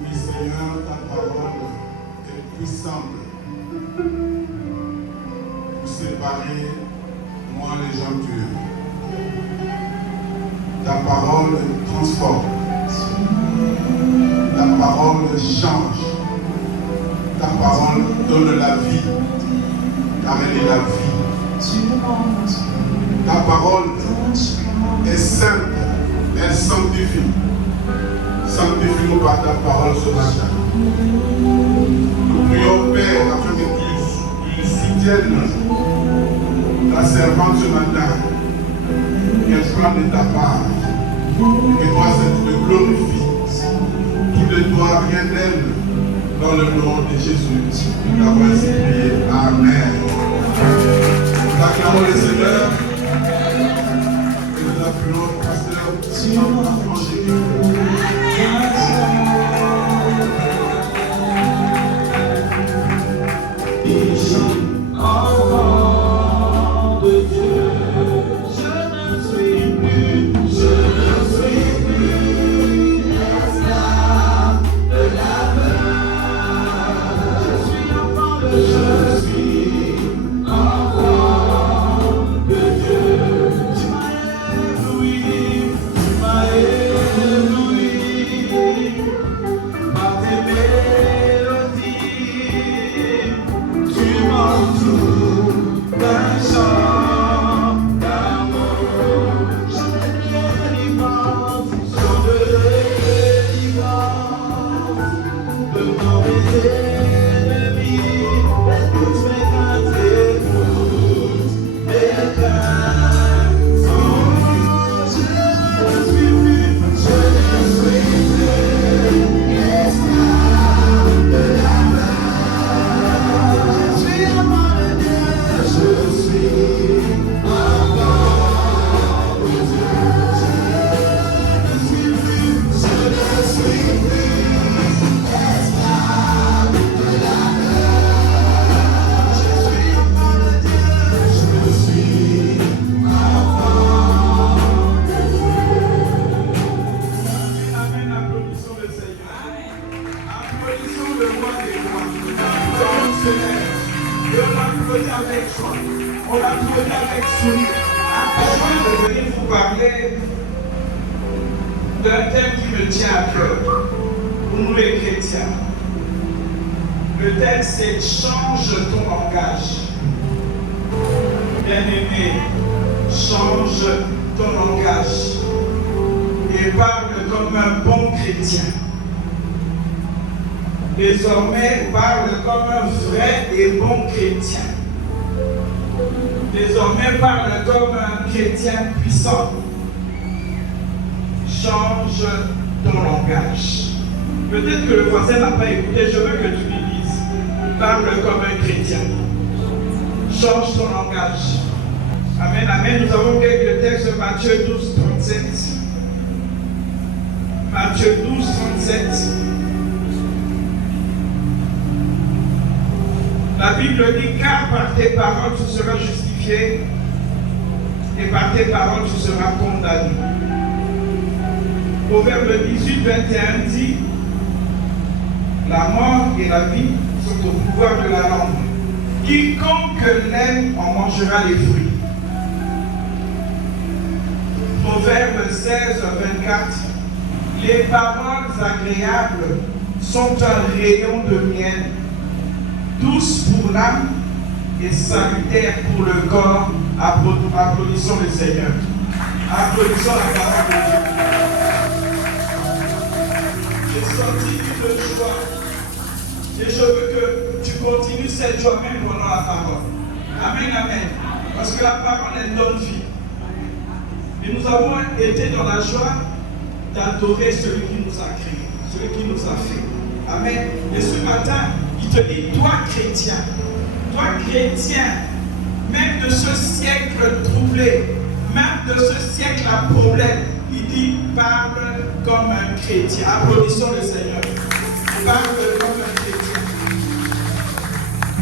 Oui, Seigneur, ta parole est puissante pour séparer moi les gens durs. Ta parole transforme. Ta parole change. Ta parole donne la vie, car elle est la vie. Ta parole est sainte, elle sanctifie. Sanctifie-nous par ta parole ce matin. Nous prions, Père, afin que tu soutiennes ta servante ce matin, qu'elle prenne de ta part, que toi, ça te glorifie. Tout de toi, rien d'elle, dans le nom de Jésus. Nous avons ainsi prié. Amen. Nous acclamons le Seigneur et nous appelons le pasteur Angélique. Enfant de Dieu, je ne suis plus esclave de la peur. Je suis enfant de Dieu. Tu m'as ébloui par tes mélodies. Tu m'entoures d'un chant d'amour. Je te délivrance devant mes ennemis. Laisse toutes mes craintes et toutes mes craintes sont. Je ne suis plus esclave de la peur. Je suis enfant de Dieu. Je suis enfant de Dieu. Je ne suis plus esclave de la peur. Je suis enfant de Dieu. Je suis enfant de Dieu. Amen, applaudissons le Seigneur. Applaudissons le roi des rois. Nous allons se lève et on applaudit avec joie. On applaudit avec sourire. Avant de venir vous parler d'un thème qui me tient à cœur, pour nous les chrétiens. Le thème c'est change ton langage. Bien-aimé, change ton langage et parle comme un bon chrétien. Désormais, parle comme un vrai et bon chrétien. Désormais, parle comme un chrétien puissant. Change ton langage. Peut-être que le voisin n'a pas écouté, je veux que tu lui dises. Parle comme un chrétien. Change ton langage. Amen, amen. Nous avons quelques textes, Matthieu 12, 37. Matthieu 12, 37. La Bible dit, car par tes paroles tu seras justifié et par tes paroles tu seras condamné. Proverbe 18, 21 dit, la mort et la vie sont au pouvoir de la langue. Quiconque l'aime en mangera les fruits. Proverbe 16, 24, les paroles agréables sont un rayon de miel, douce pour l'âme et salutaire pour le corps. Applaudissons le Seigneur. Applaudissons la parole de Dieu. J'ai senti une joie et je veux que tu continues cette joie même pendant la parole. Amen, amen. Parce que la parole elle donne vie. Et nous avons été dans la joie d'adorer celui qui nous a créés, celui qui nous a fait. Amen. Et ce matin, il te dit, toi chrétien, même de ce siècle troublé, même de ce siècle à problème, il dit, parle comme un chrétien. Applaudissons le Seigneur. Parle comme un chrétien.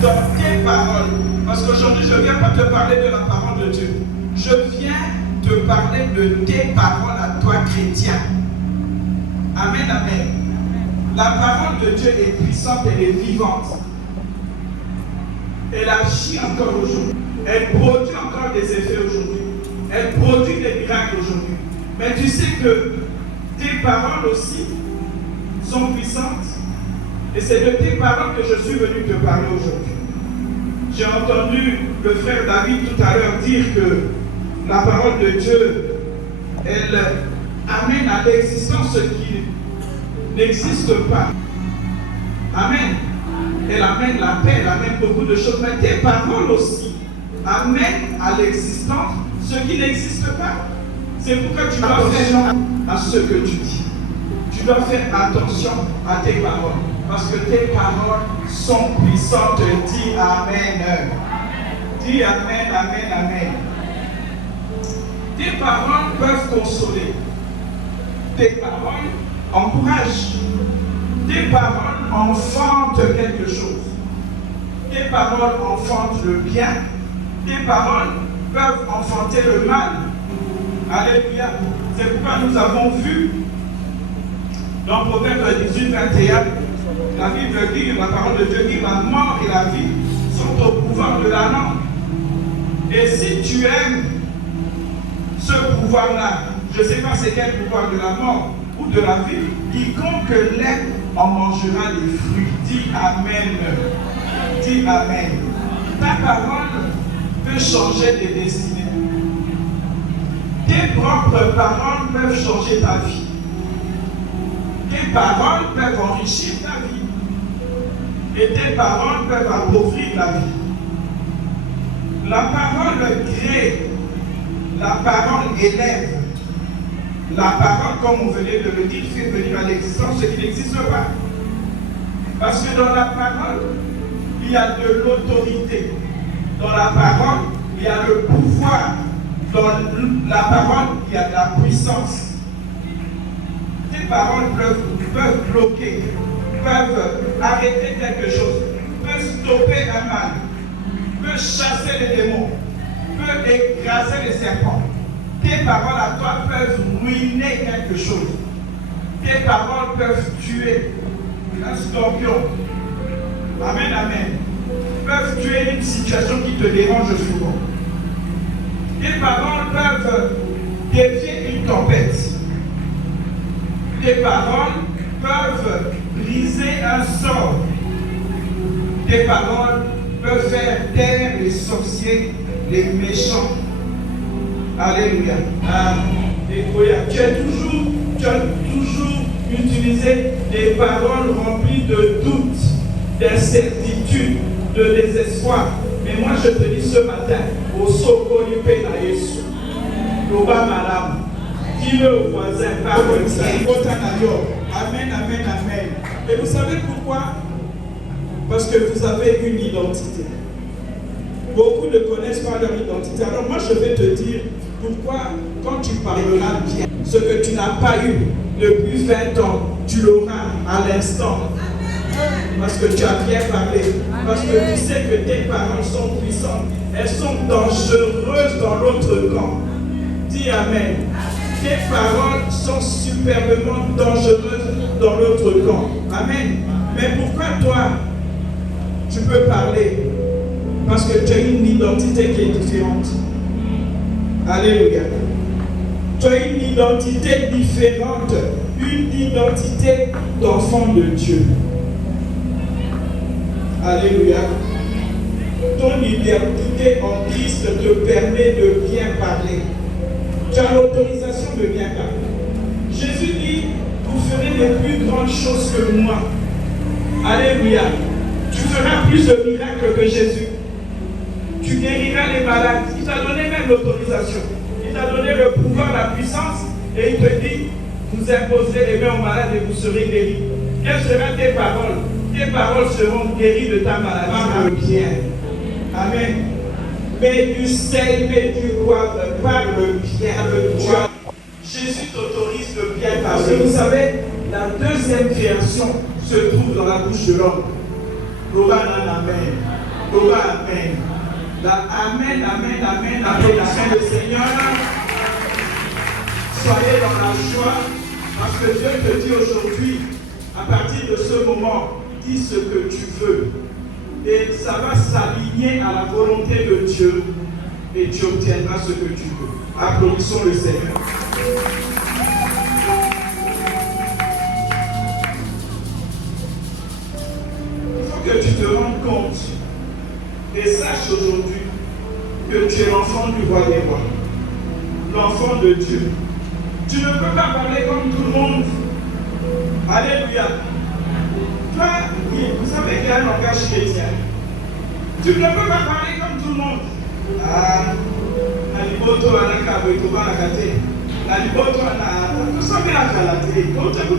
Dans tes paroles, parce qu'aujourd'hui, je ne viens pas te parler de la parole de Dieu. Je viens te parler de tes paroles à toi chrétien. Amen, amen. La parole de Dieu est puissante, elle est vivante. Elle agit encore aujourd'hui. Elle produit encore des effets aujourd'hui. Elle produit des miracles aujourd'hui. Mais tu sais que tes paroles aussi sont puissantes. Et c'est de tes paroles que je suis venu te parler aujourd'hui. J'ai entendu le frère David tout à l'heure dire que la parole de Dieu, elle amène à l'existence ce qui n'existe pas. Amen. Elle amène la paix, elle amène beaucoup de choses. Mais tes paroles aussi amènent à l'existence ce qui n'existe pas. C'est pourquoi tu dois faire à ce que tu dis. Tu dois faire attention à tes paroles. Parce que tes paroles sont puissantes. Dis Amen. Dis Amen, Amen, Amen. Tes paroles peuvent consoler. Tes paroles encouragent. Tes paroles enfantent quelque chose. Tes paroles enfantent le bien. Tes paroles peuvent enfanter le mal. Alléluia. C'est pourquoi nous avons vu dans Proverbe 18, 21, la Bible dit, la parole de Dieu dit, la mort et la vie sont au pouvoir de la langue. Et si tu aimes ce pouvoir-là, je ne sais pas c'est quel pouvoir de la mort ou de la vie, quiconque l'aime en mangera les fruits. Dis Amen. Dis Amen. Ta parole peut changer des destinées. Tes propres paroles peuvent changer ta vie. Tes paroles peuvent enrichir ta vie. Et tes paroles peuvent appauvrir la vie. La parole crée. La parole élève. La parole, comme on venait de le dire, fait venir à l'existence ce qui n'existe pas. Parce que dans la parole, il y a de l'autorité. Dans la parole, il y a le pouvoir. Dans la parole, il y a de la puissance. Tes paroles peuvent bloquer, peuvent arrêter quelque chose, peuvent stopper un mal, peuvent chasser les démons, peuvent écraser les serpents. Tes paroles à toi peuvent ruiner quelque chose. Tes paroles peuvent tuer un scorpion. Amen, amen. Peuvent tuer une situation qui te dérange souvent. Tes paroles peuvent dévier une tempête. Tes paroles peuvent briser un sort. Tes paroles peuvent faire taire les sorciers, les méchants. Alléluia. Alléluia. Tu as toujours utilisé des paroles remplies de doutes, d'incertitude, de désespoir. Mais moi je te dis ce matin, au Soko du Pays à Yesu, Loba Malam, dis-le au voisin, parle ça. Amen, amen, amen. Et vous savez pourquoi? Parce que vous avez une identité. Beaucoup ne connaissent pas leur identité. Alors moi je vais te dire pourquoi quand tu parleras bien, ce que tu n'as pas eu depuis 20 ans, tu l'auras à l'instant. Parce que tu as bien parlé. Parce que tu sais que tes paroles sont puissantes. Elles sont dangereuses dans l'autre camp. Dis Amen. Tes paroles sont superbement dangereuses dans l'autre camp. Amen. Mais pourquoi toi, tu peux parler? Parce que tu as une identité qui est différente. Alléluia. Tu as une identité différente. Une identité d'enfant de Dieu. Alléluia. Ton identité en Christ te permet de bien parler. Tu as l'autorisation de bien parler. Jésus dit, vous ferez les plus grandes choses que moi. Alléluia. Tu feras plus de miracles que Jésus. Tu guériras les malades. Il t'a donné même l'autorisation. Il t'a donné le pouvoir, la puissance. Et il te dit, vous imposerez les mains aux malades et vous serez guéris. Quelles seront tes paroles? Tes paroles seront guéries de ta maladie. Parle bien. Amen. Mais du sel, mais du poivre, parle bien. Jésus t'autorise de bien parler. Parce que vous savez, la deuxième création se trouve dans la bouche de l'homme. Gloire à Amen. Gloire à Amen. Amen, amen, amen, amen. Le Seigneur, soyez dans la joie, parce que Dieu te dit aujourd'hui, À partir de ce moment, dis ce que tu veux. Et ça va s'aligner à la volonté de Dieu. Et tu obtiendras ce que tu veux. Applaudissons le Seigneur. Il faut que tu te rendes compte et saches aujourd'hui que tu es l'enfant du roi des rois, l'enfant de Dieu. Tu ne peux pas parler comme tout le monde. Alléluia. Toi, oui, vous savez qu'il y a un langage chrétien. Tu ne peux pas parler comme tout le monde. Ah, la liboto anaka boitoba nakate. La liboto anaka. Nous sommes à Kalaté. Quand tu as vu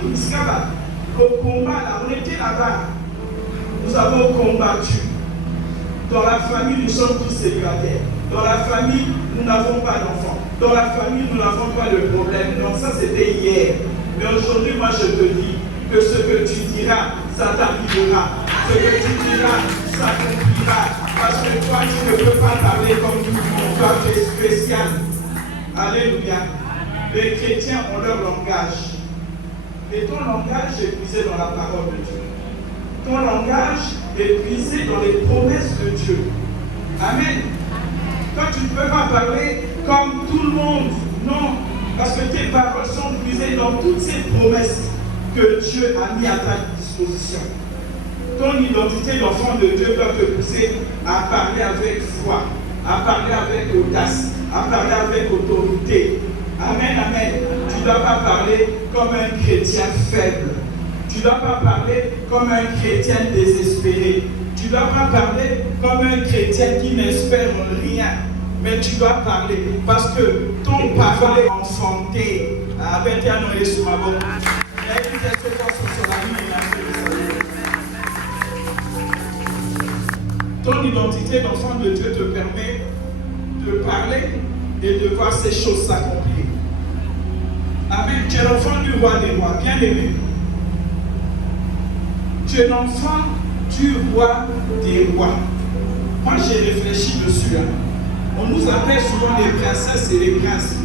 au combat, là, on était là-bas. Nous avons combattu. Dans la famille, nous sommes tous célibataires. Dans la famille, nous n'avons pas d'enfants. Dans la famille, nous n'avons pas de problème. Donc ça, c'était hier. Mais aujourd'hui, moi, je te dis que ce que tu diras, ça t'arrivera. Ce que tu diras, ça t'accomplira. Parce que toi, tu ne peux pas parler comme tout le monde. Toi, tu es spécial. Alléluia. Les chrétiens ont leur langage. Et ton langage est puisé dans la parole de Dieu. Ton langage est puisé dans les promesses de Dieu. Amen. Toi, tu ne peux pas parler comme tout le monde. Non. Parce que tes paroles sont puisées dans toutes ces promesses que Dieu a mis à ta disposition. Ton identité d'enfant de Dieu doit te pousser à parler avec foi, à parler avec audace, à parler avec autorité. Amen, amen. Tu ne dois pas parler comme un chrétien faible. Tu ne dois pas parler comme un chrétien désespéré. Tu ne dois pas parler comme un chrétien qui n'espère rien. Mais tu dois parler parce que ton parole est enfanté. Avec un oeil sur ma boque. Ton identité d'enfant de Dieu te permet de parler et de voir ces choses s'accomplir. Amen. Tu es l'enfant du roi des rois, bien aimé. Tu es l'enfant du roi des rois. Moi, j'ai réfléchi dessus. On nous appelle souvent les princesses et les princes.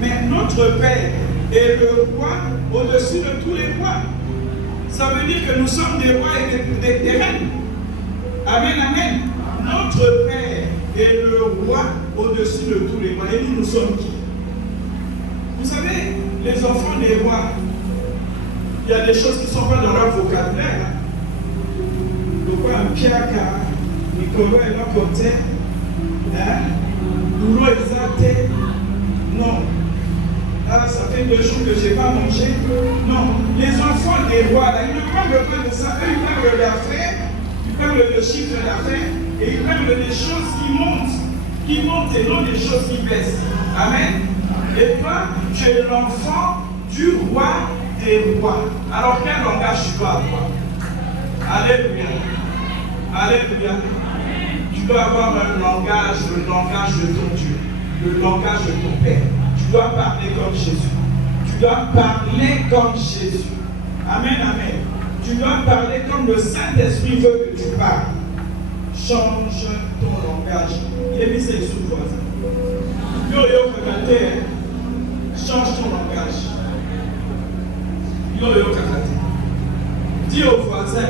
Mais notre Père est le roi au-dessus de tous les rois. Ça veut dire que nous sommes des rois et des reines. Amen, amen. Notre Père est le roi au-dessus de tous les rois. Et nous sommes qui? Vous savez, les enfants des rois, il y a des choses qui ne sont pas dans leur vocabulaire. Le roi Piaka, Nicolas et leur côté, Nous exalté. Non. Ah, ça fait 2 jours que je n'ai pas mangé. Non. Les enfants des rois, là, ils ne parlent pas de ça. Eux, ils parlent d'affaires, ils parlent de chiffres d'affaires, et ils parlent des choses qui montent et non des choses qui baissent. Amen. Et toi, tu es l'enfant du roi des rois. Alors, quel langage tu dois avoir? Alléluia. Alléluia. Tu dois avoir un langage, le langage de ton Dieu, le langage de ton Père. Tu dois parler comme Jésus. Tu dois parler comme Jésus. Amen, amen. Tu dois parler comme le Saint-Esprit veut que tu parles. Change ton langage. Il est mis ses sous-voisins. Yo-yo, kakate. Change ton langage. Yo-yo, kakate. Dis au voisin,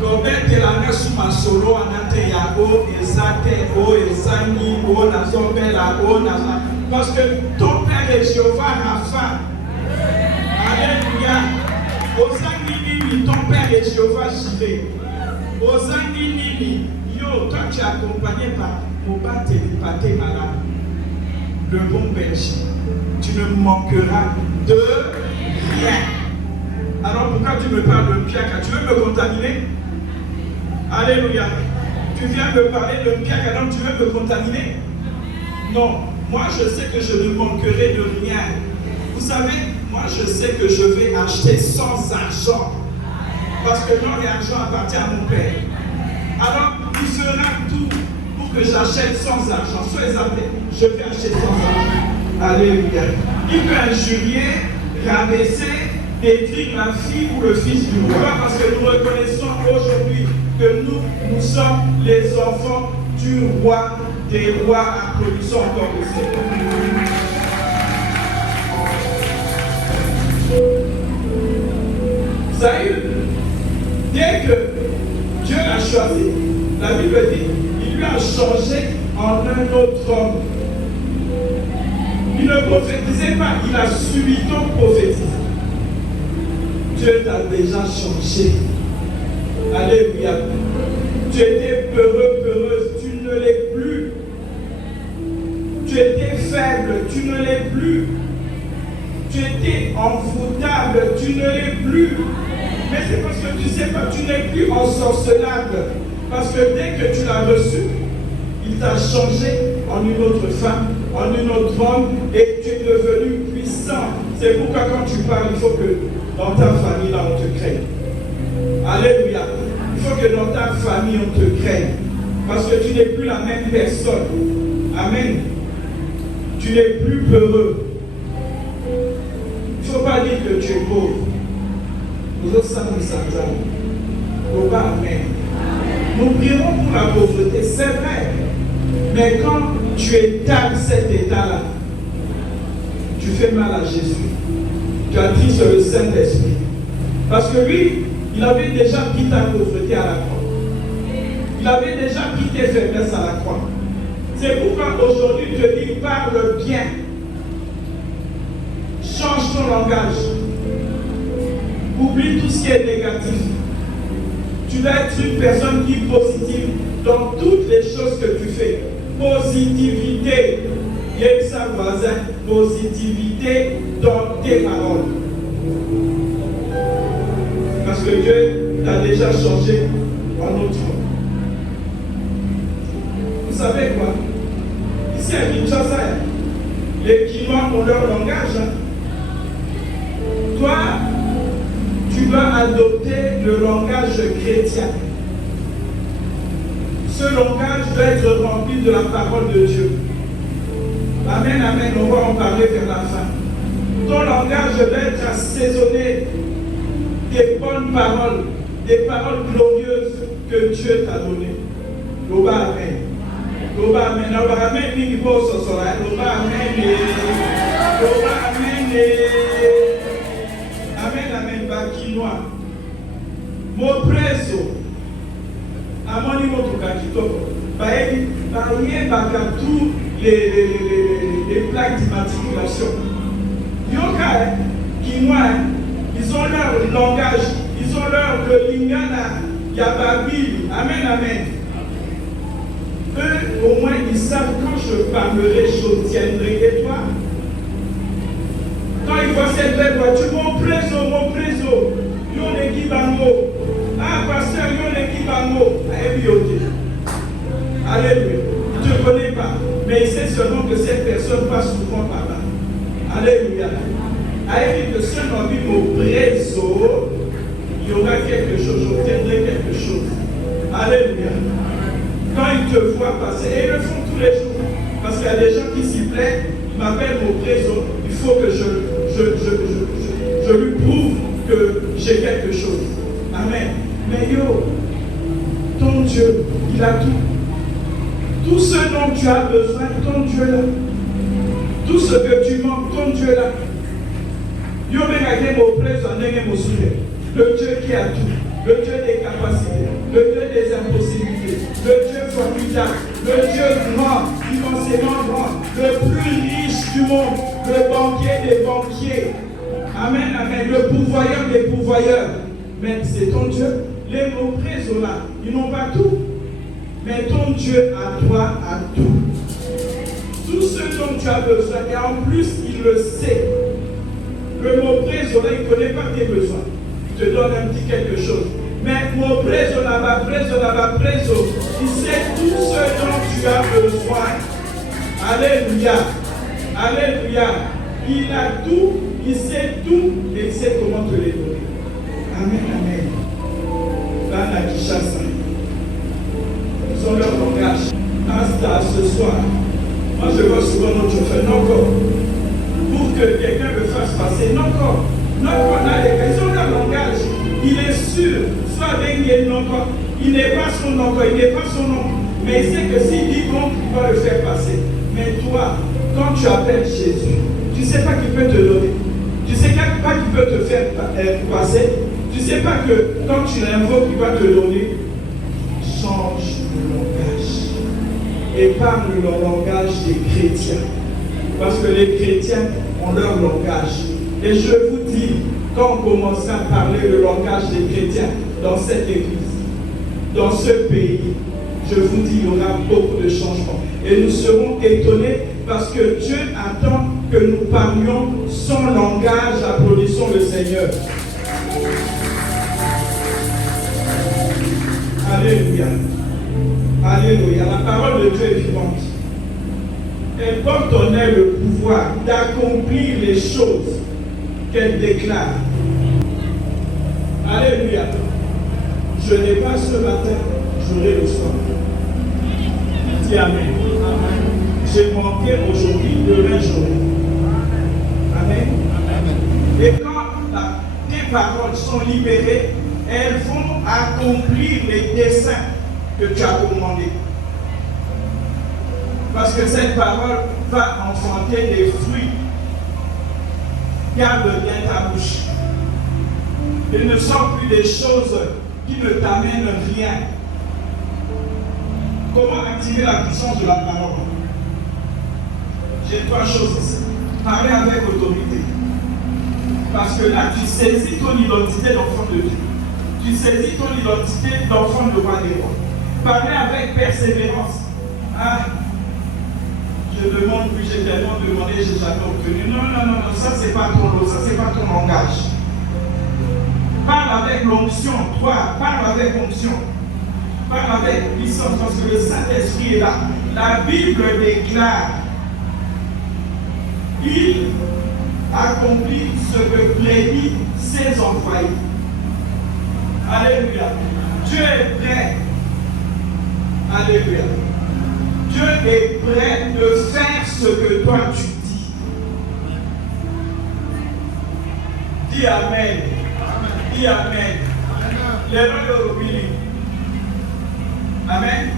Gobert de la mère sous ma solo, anate ya o, ezate, o, ezani, o, nazobela, o, naza. Parce que ton Père est Jéhovah Rapha. Alléluia. Ozani nini, ton Père est Jéhovah Jireh. Ozani nini, yo, toi tu es accompagné par Moba Télépathé Malade, le bon berger. Tu ne manqueras de rien. Alors pourquoi tu me parles de Piaka? Tu veux me contaminer? Alléluia. Tu viens me parler de Piaka, donc tu veux me contaminer? Non. Moi je sais que je ne manquerai de rien. Vous savez, moi je sais que je vais acheter sans argent. Parce que l'argent appartient à mon Père. Alors il fera tout pour que j'achète sans argent. Soyez appelés, je vais acheter sans argent. Alléluia. Il peut injurier, rabaisser, détruire la fille ou le fils du roi, parce que nous reconnaissons aujourd'hui que nous sommes les enfants du roi des rois. Applaudissons encore le Seigneur. Vous Saül, dès que Dieu l'a choisi, la Bible dit, il lui a changé en un autre homme. Il ne prophétisait pas, il a subitement prophétisé. Dieu t'a déjà changé. Alléluia. Tu étais peureux, peureuse, tu ne l'es plus. Tu étais faible, tu ne l'es plus. Tu étais envoûtable, tu ne l'es plus. Mais c'est parce que tu sais pas, tu n'es plus ensorcelable. Parce que dès que tu l'as reçu, il t'a changé en une autre femme, en une autre homme, et tu es devenu puissant. C'est pourquoi quand tu parles, il faut que dans ta famille, là, on te craigne. Alléluia. Il faut que dans ta famille, on te craigne. Parce que tu n'es plus la même personne. Amen. Tu n'es plus peureux. Il ne faut pas dire que tu es pauvre. Nous autres, ça nous s'entend. Amen. Nous prierons pour la pauvreté, c'est vrai. Mais quand tu étales cet état-là, tu fais mal à Jésus. Tu as pris sur le Saint-Esprit. Parce que lui, il avait déjà pris ta pauvreté à la croix. Il avait déjà pris tes faiblesses à la croix. C'est pourquoi aujourd'hui, je te dis, parle bien. Change ton langage. Oublie tout ce qui est négatif. Tu dois être une personne qui est positive dans toutes les choses que tu fais. Positivité. Il y a sa voisin. Positivité dans tes paroles. Parce que Dieu t'a déjà changé en autre homme. Vous savez quoi? Ici à Kinshasa, les Kinois ont leur langage. Toi, tu dois adopter le langage chrétien. Ce langage doit être rempli de la parole de Dieu. Amen, amen, on va en parler vers la fin. Ton langage doit être assaisonné des bonnes paroles, des paroles glorieuses que Dieu t'a données. Loba amen. Loba amen. Loba amen. Loba amen. Loba amen. Amen, amen. Bakinois. Mon preso. Amoni motuka kitoko. Baye bakatou les plaques d'immatriculation. Yoka, Kinois, ils ont leur langage, ils ont leur lingana, yababi. Amen, amen. Eux, au moins, ils savent quand je parlerai, je tiendrai. Et toi, quand ils voient cette belle voiture, mon préso, yon l'équipe bango. Ah, pasteur, yon l'équipe bango. Alléluia. Tu ne connais pas, mais il sait seulement que cette personne passe souvent par là. Alléluia. Avec que si on a vu mon préso, il y aura quelque chose, j'obtiendrai quelque chose. Alléluia. Quand ils te voient passer, et ils le font tous les jours, parce qu'il y a des gens qui s'y plaisent, ils m'appellent mon préso, il faut que je lui prouve que j'ai quelque chose. Amen. Mais yo, ton Dieu, il a tout. Tout ce dont tu as besoin, ton Dieu est là. Tout ce que tu manques, ton Dieu est là. Le Dieu qui a tout, le Dieu des capacités, le Dieu des impossibilités, le Dieu formidable, le Dieu grand, immensément grand, le plus riche du monde, le banquier des banquiers. Amen, amen, le pourvoyeur des pourvoyeurs. Mais c'est ton Dieu. Les mots présents là, ils n'ont pas tout. Mais ton Dieu à toi a tout. Tout ce dont tu as besoin, et en plus, il le sait. Le mot présent là, il ne connaît pas tes besoins. Il te donne un petit quelque chose. Mais mon présent là-bas, il sait tout ce dont tu as besoin. Alléluia. Alléluia. Il a tout, il sait tout, et il sait comment te les donner. Amen, amen. Là, la Kinshasa. Ils ont leur langage. Hasta ce soir. Moi, je vois souvent notre chauffeur, non encore. Pour que quelqu'un me fasse passer, non encore. Non encore, ils ont leur langage. Il est sûr, soit bien non encore. Il n'est pas son nom, il n'est pas son nom. Mais il sait que s'il dit bon, il va le faire passer. Mais toi, quand tu appelles Jésus, tu ne sais pas qu'il peut te donner. Tu ne sais pas qu'il peut te faire passer. Tu ne sais pas que quand tu l'invoques, il va te donner. Change le langage. Et parle le langage des chrétiens. Parce que les chrétiens ont leur langage. Et je vous dis, quand on commencera à parler le langage des chrétiens dans cette église, dans ce pays, je vous dis, il y aura beaucoup de changements. Et nous serons étonnés parce que Dieu attend que nous parlions son langage. Applaudissons le Seigneur. Alléluia. Alléluia. La parole de Dieu est vivante. Elle porte en elle le pouvoir d'accomplir les choses qu'elle déclare. Alléluia. Je n'ai pas ce matin, j'aurai le soir. Dis Amen. J'ai manqué aujourd'hui, demain j'aurai. Amen. Et quand tes paroles sont libérées, elles vont accomplir les desseins que tu as commandés. Parce que cette parole va enfanter des fruits. Garde bien ta bouche. Il ne sont plus des choses qui ne t'amènent rien. Comment activer la puissance de la parole? J'ai 3 choses ici. Parler avec autorité. Parce que là, tu saisis ton identité d'enfant de Dieu. Tu saisis ton identité d'enfant de roi des rois. Parler avec persévérance. Ah, je demande, puis j'ai tellement demandé, j'ai jamais obtenu. Non, ça c'est pas ton lot, ça c'est pas ton langage. Parle avec l'onction, toi, parle avec onction. Parle avec puissance, parce que le Saint-Esprit est là. La Bible déclare, il accomplit ce que prédit ses envoyés. Alléluia. Dieu est prêt. Alléluia. Dieu est prêt de faire ce que toi tu dis. Dis Amen. Dis Amen. Amen. Amen.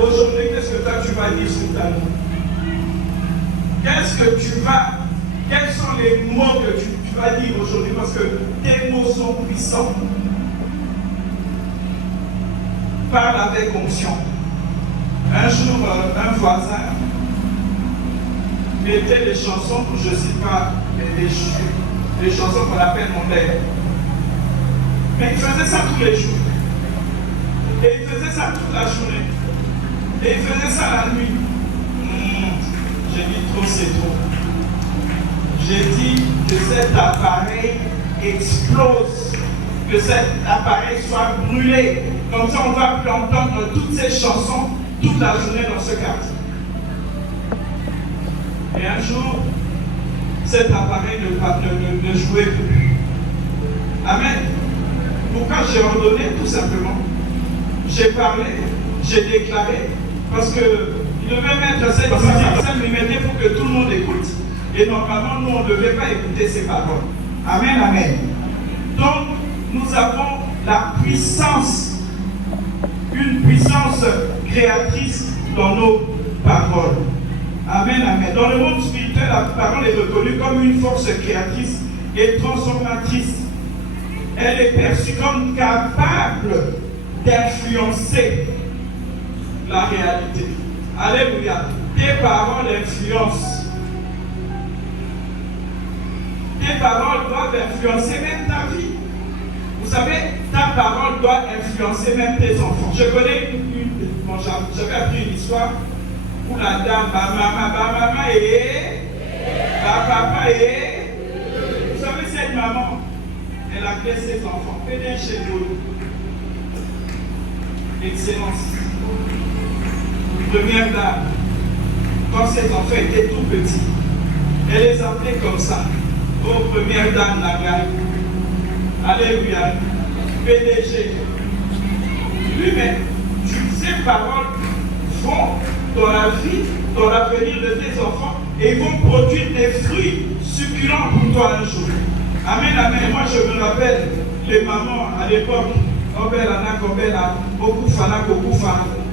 Aujourd'hui, qu'est-ce que toi tu vas dire sur ta vie? Qu'est-ce que tu vas, quels sont les mots que tu vas dire aujourd'hui? Parce que tes mots sont puissants. Parle avec onction. Un jour, un voisin mettait des chansons, je ne sais pas, des chansons qu'on appelle mondaines. Mais il faisait ça tous les jours. Et il faisait ça toute la journée. Et il faisait ça la nuit. J'ai dit trop, c'est trop. J'ai dit que cet appareil explose, que cet appareil soit brûlé. Comme ça, on va plus entendre toutes ces chansons toute la journée dans ce quartier. Et un jour, cet appareil ne jouait plus. Amen. Pourquoi j'ai ordonné? Tout simplement. J'ai parlé, j'ai déclaré, parce qu'il devait mettre cette musique, ça lui mettait pour que tout le monde écoute. Et normalement, nous, on ne devait pas écouter ces paroles. Amen, amen. Donc, nous avons la puissance, une puissance créatrice dans nos paroles. Amen, amen. Dans le monde spirituel, la parole est reconnue comme une force créatrice et transformatrice. Elle est perçue comme capable d'influencer la réalité. Alléluia. Tes paroles influencent. Tes paroles doivent influencer même ta vie. Vous savez, ta parole doit influencer même tes enfants. Je connais j'avais appris une histoire où la dame, maman et papa et vous savez, cette maman, elle appelait ses enfants PDG Excellence. Première dame, quand ses enfants étaient tout petits, elle les appelait comme ça. Oh, première dame, la gagne. Alléluia. PDG. Lui-même, ces paroles vont dans la vie, dans l'avenir de tes enfants et vont produire des fruits succulents pour toi un jour. Amen, amen. Moi, je me rappelle les mamans à l'époque.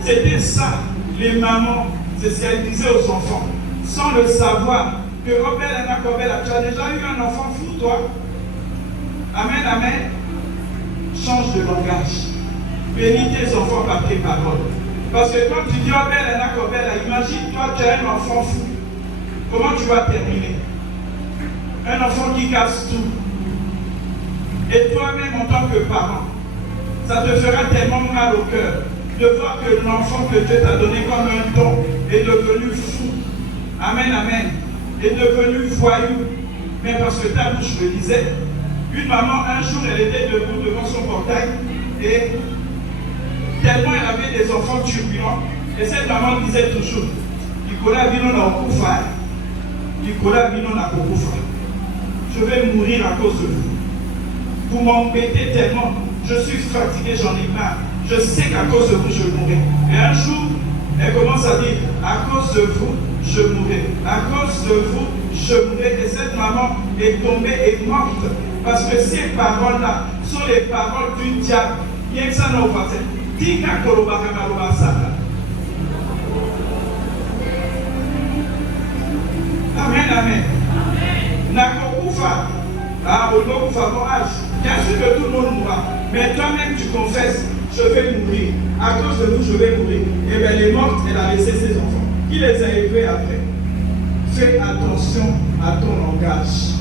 C'était ça, les mamans, c'est ce qu'elles disaient aux enfants, sans le savoir, que Robert Anna Kobela, tu as déjà eu un enfant fou, toi? Amen, amen. change de langage. Bénis tes enfants par tes paroles. Parce que quand tu dis oh belle, imagine toi tu as un enfant fou. Comment tu vas terminer? Un enfant qui casse tout. Et toi-même en tant que parent, ça te fera tellement mal au cœur de voir que l'enfant que Dieu t'a donné comme un don est devenu fou. Amen, amen. Est devenu voyou. Mais parce que ta bouche le disait, une maman, un jour, elle était debout devant son portail et tellement elle avait des enfants turbulents. Et cette maman disait toujours, Nicolas Vino n'a pas Nicolas Vino n'a pas. Je vais mourir à cause de vous. Vous m'embêtez tellement. Je suis fatigué, j'en ai marre. Je sais qu'à cause de vous, je mourrai. Et un jour, elle commence à dire, à cause de vous, je mourrai. À cause de vous, je mourrai. Et cette maman est tombée et morte. Parce que ces paroles-là sont les paroles du diable. Il y a que ça dans le passé. Amen, amen. Nakokufa. Ah, au favorable. Bien sûr que tout le monde mourra. Mais toi-même, tu confesses, je vais mourir. À cause de vous, je vais mourir. Et bien, elle est morte, elle a laissé ses enfants. Qui les a élevés après? Fais attention à ton langage.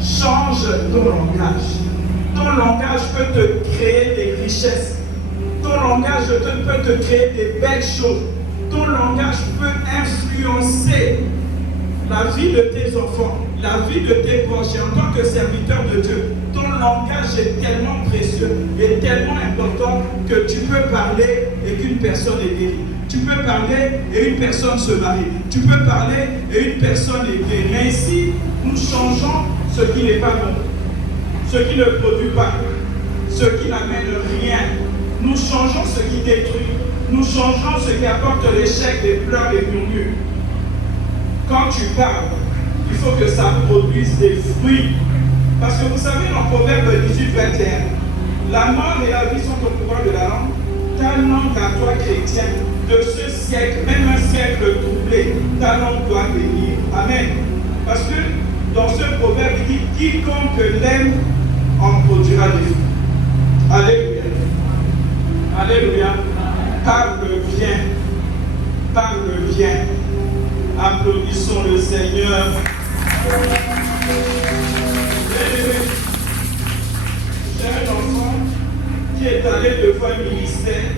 Change ton langage. Ton langage peut te créer des richesses. Ton langage peut te créer des belles choses. Ton langage peut influencer la vie de tes enfants, la vie de tes proches. Et en tant que serviteur de Dieu, ton langage est tellement précieux et tellement important que tu peux parler et qu'une personne est guérie. Tu peux parler et une personne se marie. Tu peux parler et une personne est guérie. Mais ici, nous changeons ce qui n'est pas bon, ce qui ne produit pas, ce qui n'amène rien. Nous changeons ce qui détruit. Nous changeons ce qui apporte l'échec, les pleurs, les murmures. Quand tu parles, il faut que ça produise des fruits. Parce que vous savez, dans Proverbe 18-21, la mort et la vie sont au pouvoir de la langue. Ta langue à toi, chrétien, de ce siècle, même un siècle troublé, ta langue doit bénir. Amen. Parce que dans ce proverbe, il dit quiconque l'aime en produira des fruits. Alléluia. Alléluia. Parle bien. Parle bien. Applaudissons le Seigneur. J'ai un enfant qui est allé devant un ministère.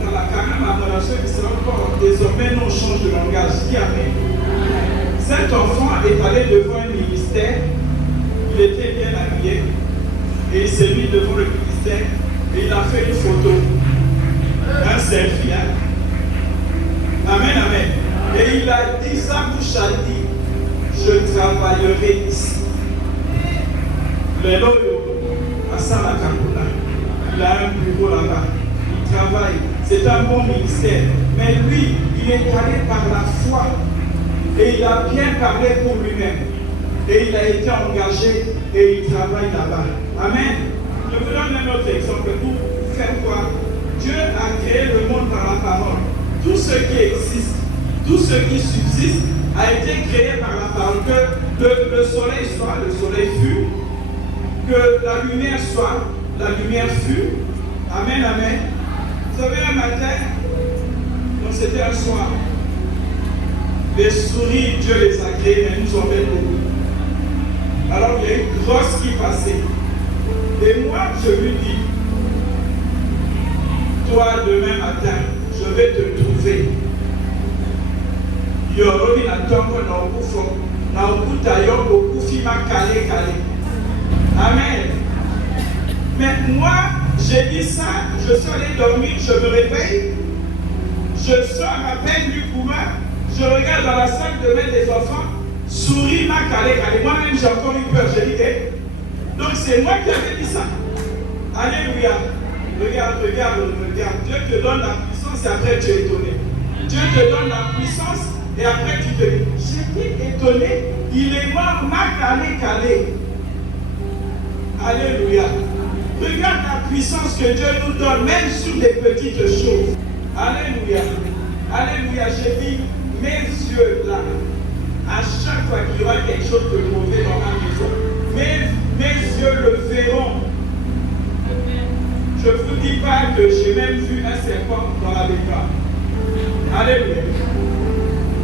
Dans la carrière, ma relation, il sera encore désormais, nous on change de langage. Qui amène? Cet enfant est allé devant un ministère. Il était bien habillé. Et il s'est mis devant le ministère. Et il a fait une photo. Un selfie. Hein? Amen, amen. Et il a dit, sa bouche a dit, je travaillerai ici. Le loyo, à Salakakuna, il a un bureau là-bas. Il travaille. C'est un bon ministère. Mais lui, il est allé par la foi. Et il a bien parlé pour lui-même. Et il a été engagé et il travaille là-bas. Amen. Je vous donne un autre exemple. Pour faire quoi? Dieu a créé le monde par la parole. Tout ce qui existe, tout ce qui subsiste a été créé par la parole. Que le soleil soit, le soleil fut. Que la lumière soit, la lumière fut. Amen, amen. Vous savez, un matin, donc c'était un soir, les souris, Dieu les a créées, mais nous embêtent beaucoup. Alors il y a une grosse qui passait. Et moi, je lui dis, toi, demain matin, je vais te trouver. Yorobi na tongo na okufo, na okuta yo okufi ma calé. Amen. Mais moi, j'ai dit ça, je suis allé dormir, je me réveille, je sors à peine du couloir, je regarde dans la salle de bain des enfants, souris ma calé. Moi-même, j'ai encore eu peur, j'ai dit, eh. Donc c'est moi qui avais dit ça. Alléluia. Regarde. Dieu te donne la puissance et après tu es étonné. Dieu te donne la puissance et après tu te dis, j'étais étonné, il est mort, ma calé. Alléluia. Regarde la puissance que Dieu nous donne, même sur des petites choses. Alléluia. Alléluia. J'ai dit, mes yeux là, à chaque fois qu'il y aura quelque chose de mauvais dans ma maison, mes yeux le verront. Je ne vous dis pas que j'ai même vu un serpent dans la baignoire. Alléluia.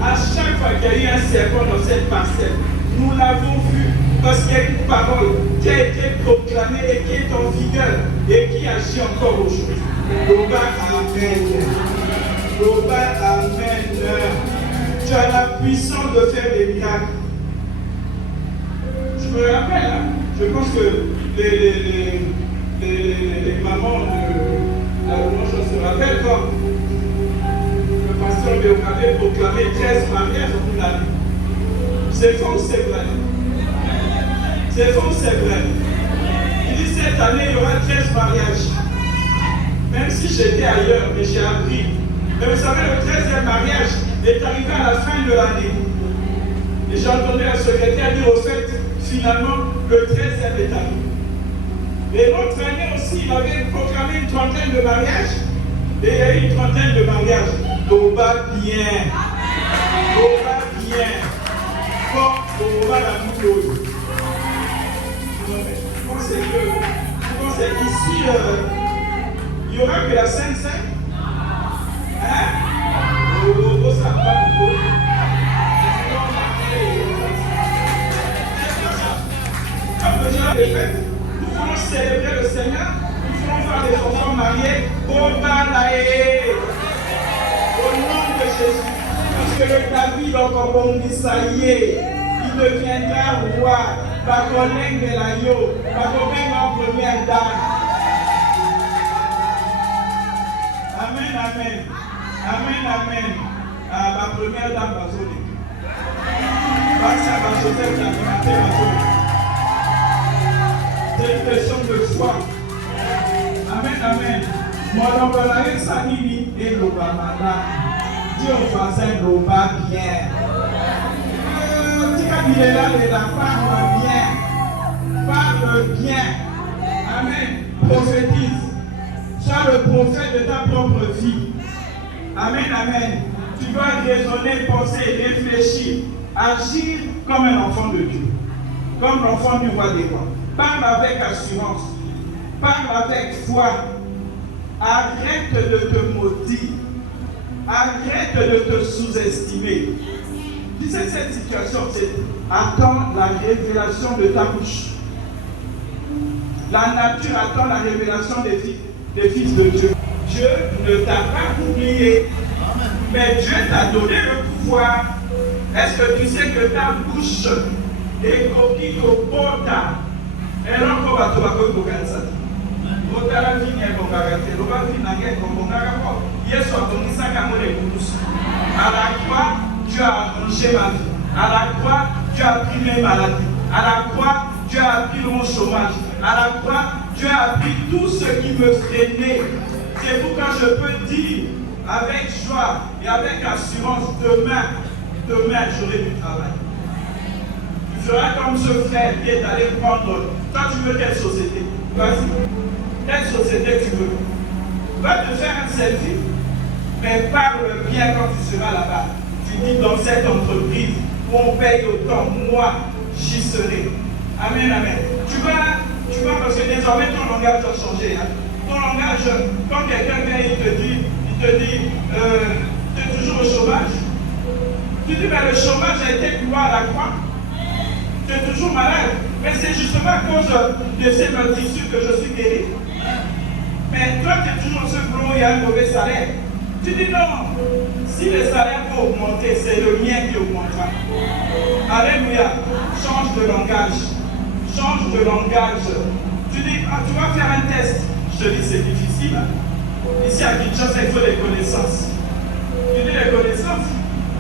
À chaque fois qu'il y a eu un serpent dans cette parcelle, nous l'avons vu parce qu'il y a une parole qui a été proclamée et qui est en vigueur et qui agit encore aujourd'hui. Loba, amen. Loba, amen. Tu as la puissance de faire des miracles. Je me rappelle, hein, je pense que les mamans de la louange se rappellent quand le pasteur avait proclamé 13 mariages en une année. C'est faux, c'est vrai. C'est faux, c'est vrai. Il dit cette année, il y aura 13 mariages. Même si j'étais ailleurs, mais j'ai appris. Mais vous savez, le 13e mariage est arrivé à la fin de l'année. Et j'ai entendu un secrétaire dire au fait, finalement, le 13e est arrivé. Et l'autre année aussi, il avait proclamé une trentaine de mariages. Et il y a eu une trentaine de mariages. Loba bien. Loba bien. Bon, Loba la moulose. Vous pensez qu'ici, il n'y aura que la Sainte-Seine? Hein? Oh, ça va beaucoup. Comme le jour des fêtes, nous voulons célébrer le Seigneur, nous voulons voir des enfants mariés au Balaé. Au nom de Jésus. Parce que le David, encore bon, ça y est, il deviendra roi. Bakoleng de la yo, Bakoleng en première dame. Amen, amen. Amen, amen. Ma première dame va sonner. Ça va Joseph la c'est une question de foi. Amen, amen. Moi, on va la Sanini et l'Obamada. Dieu au voisin l'Oba bien. Il est là, il parle bien. Parle bien. Amen. Prophétise. Sois le prophète de ta propre vie. Amen, amen. Tu dois raisonner, penser, réfléchir, agir comme un enfant de Dieu. Comme l'enfant du roi des rois. Parle avec assurance. Parle avec foi. Arrête de te maudire. Arrête de te sous-estimer. Tu sais, cette situation, c'est attends la révélation de ta bouche. La nature attend la révélation des fils de Dieu. Dieu ne t'a pas oublié, mais Dieu t'a donné le pouvoir. Est-ce que tu sais que ta bouche est coquille au porta? Et là, on va te voir comme ça. À la croix, Dieu a arrangé ma vie. À la croix, Dieu a pris mes maladies. À la croix, Dieu a pris mon chômage. À la croix, Dieu a pris tout ce qui me freinait. C'est pourquoi je peux dire avec joie et avec assurance, demain, j'aurai du travail. Tu feras comme ce frère qui est allé prendre. Toi, tu veux quelle société? Vas-y. Quelle société tu veux? Va te faire un selfie. Mais parle bien quand tu seras là-bas. Tu dis dans cette entreprise où on paye autant, moi, j'y serai. Amen, amen. Tu vas parce que désormais ton langage va changer. Hein. Ton langage, quand quelqu'un vient, il te dit, tu es toujours au chômage. Tu dis, mais le chômage a été plus loin à la croix. Tu es toujours malade. Mais c'est justement à cause de ces tissus que je suis guéri. Mais toi, tu es toujours ce boulot, il y a un mauvais salaire. Tu dis non, si le salaire peut augmenter, c'est le mien qui augmentera. Alléluia. Change de langage. Change de langage. Tu dis, tu vas faire un test. Je te dis, c'est difficile. Ici à Kinshasa, il faut des connaissances. Tu dis les connaissances.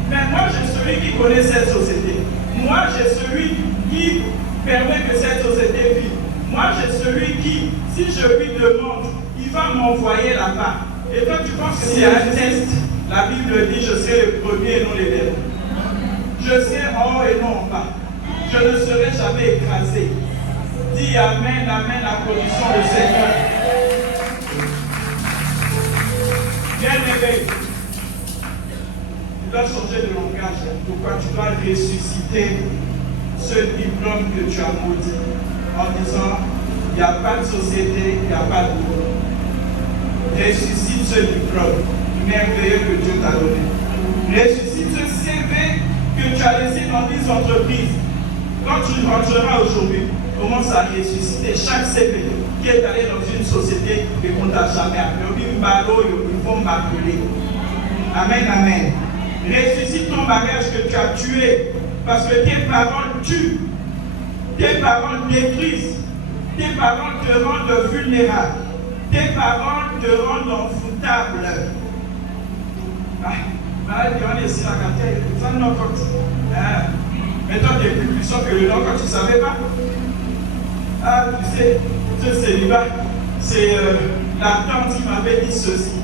Mais moi, j'ai celui qui connaît cette société. Moi, j'ai celui qui permet que cette société vive. Moi, j'ai celui qui, si je lui demande, il va m'envoyer là-bas. Et toi, tu penses que c'est un test. La Bible dit, je serai le premier et non les derniers. Je serai en haut et non en bas. Je ne serai jamais écrasé. Dis amen, amen, applaudissons le Seigneur. Bien-aimé, tu dois changer de langage. Pourquoi tu dois ressusciter ce diplôme que tu as maudit en disant, il n'y a pas de société, il n'y a pas de boulot. Ressuscite ce diplôme merveilleux que Dieu t'a donné. Ressuscite ce CV que tu as laissé dans 10 entreprises. Quand tu rentreras aujourd'hui, commence à ressusciter chaque CV qui est allé dans une société et qu'on ne t'a jamais appelé. Ils vont m'appeler. Amen, amen. Ressuscite ton mariage que tu as tué parce que tes paroles tuent. Tes paroles détruisent. Tes paroles te rendent vulnérable. Tes paroles te rendent envoûtable. Mais toi, tu es plus puissant que le nom quand tu ne savais pas. Ah, tu sais, ce célibat, c'est la tante qui m'avait dit ceci.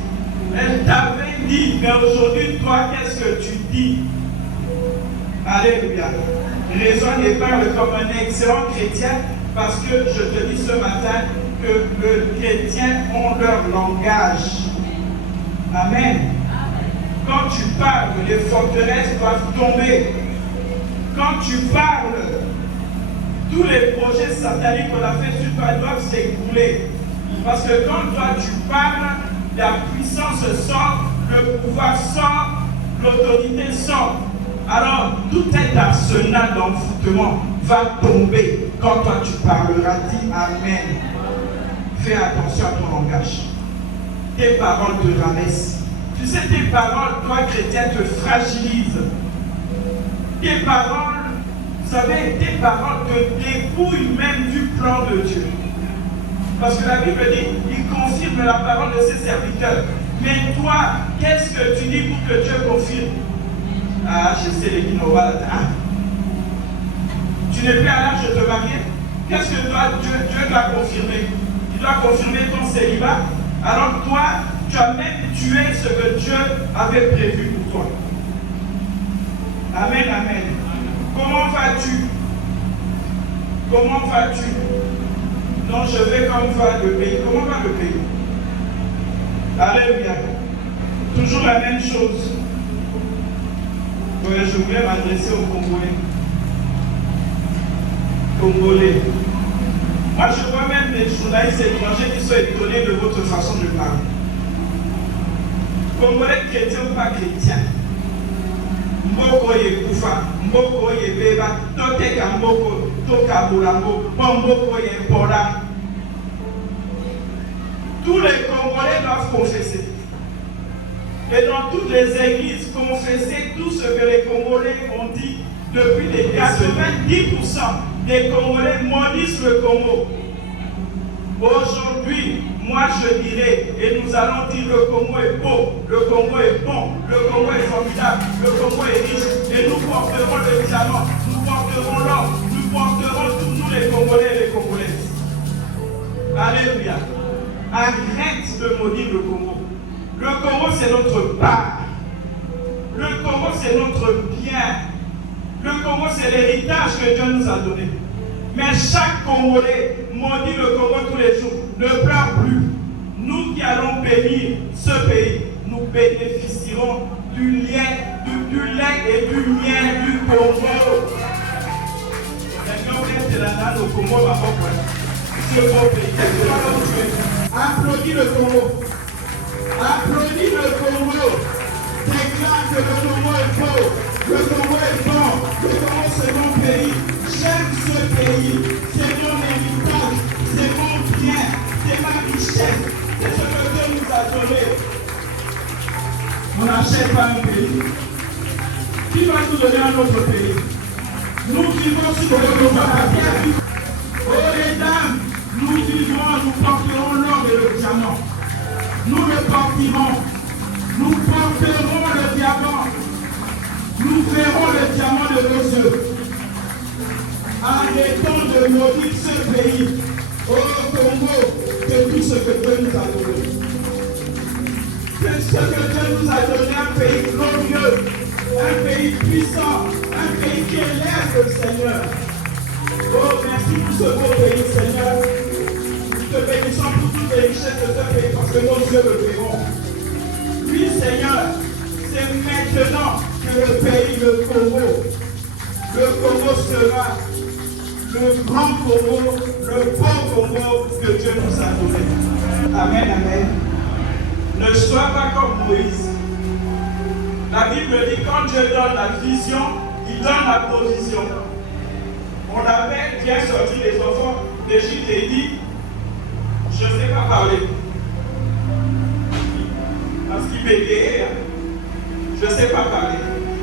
Elle t'avait dit, mais aujourd'hui, toi, qu'est-ce que tu dis? Alléluia. Raisonne et parle comme un excellent chrétien, parce que je te dis ce matin que les chrétiens ont leur langage. Amen. Quand tu parles, les forteresses doivent tomber. Quand tu parles, tous les projets sataniques qu'on a fait sur toi doivent s'écrouler. Parce que quand toi tu parles, la puissance sort, le pouvoir sort, l'autorité sort. Alors, tout cet arsenal d'envoûtement va tomber quand toi tu parleras. Dis Amen. Fais attention à ton langage. Tes paroles te ramassent. Tu sais, tes paroles, toi chrétien, te fragilisent. Tes paroles, vous savez, tes paroles te dépouillent même du plan de Dieu. Parce que la Bible dit, il confirme la parole de ses serviteurs. Mais toi, qu'est-ce que tu dis pour que Dieu confirme? Ah, je sais les guinois. Hein? Tu n'es plus à l'âge de te marier. Qu'est-ce que toi, Dieu doit confirmer? Il doit confirmer ton célibat. Alors toi, tu as même tué ce que Dieu avait prévu pour toi. Amen, amen. Comment vas-tu? Comment vas-tu? Non, je vais comme va le pays. Comment va le pays? Alléluia. Toujours la même chose. Ouais, je voulais m'adresser aux Congolais. Congolais. Moi, je vois même des journalistes étrangers qui sont étonnés de votre façon de parler. Congolais chrétiens ou pas chrétiens? Mboko yekufa, mboko yebeba, toteka mboko, toka burango, mboko yebola. Tous les Congolais doivent confesser. Et dans toutes les églises, confesser tout ce que les Congolais ont dit depuis les 90% des Congolais maudissent le Congo. Aujourd'hui, moi je dirais, et nous allons dire le Congo est beau, le Congo est bon, le Congo est formidable, le Congo est riche, et nous porterons le diamant, nous porterons l'or, nous porterons tous les Congolais et les Congolaises. Alléluia. Arrête de maudire le Congo. Le Congo c'est notre part. Le Congo c'est notre bien. Le Congo c'est l'héritage que Dieu nous a donné. Mais chaque Congolais maudit le Congo tous les jours. Ne pleure plus. Nous qui allons bénir ce pays, nous bénéficierons du lait et du miel du Congo. Ce beau pays. Applaudis le Congo. Applaudis le Congo. Déclare que le Congo est beau. Le Congo est bon. Le Congo c'est mon pays. J'aime ce pays. C'est mon héritage. C'est mon bien. C'est ma richesse. C'est ce que Dieu nous a donné. On n'achète pas un pays. Qui va nous donner un autre pays? Nous vivons sur le papier. Oh les dames, nous vivons, nous porterons l'or et le diamant. Nous le porterons. Nous porterons le diamant. Nous verrons le diamant de nos yeux. Arrêtons de maudire ce pays. Au Congo, de tout ce que Dieu nous a donné. Que ce que Dieu nous a donné, un pays glorieux, un pays puissant, un pays qui élève le Seigneur. Oh, merci pour ce beau pays, Seigneur. Nous te bénissons pour toutes les richesses de ce pays parce que nos yeux le verront. Oui, Seigneur, c'est maintenant que le pays, le Congo sera le grand Congo, le beau Congo que Dieu nous a donné. Amen, amen. Ne sois pas comme Moïse. La Bible dit quand Dieu donne la vision, il donne la provision. On avait bien sorti les enfants d'Égypte et dit, je ne sais pas parler. Parce qu'il bégayait, je ne sais pas parler.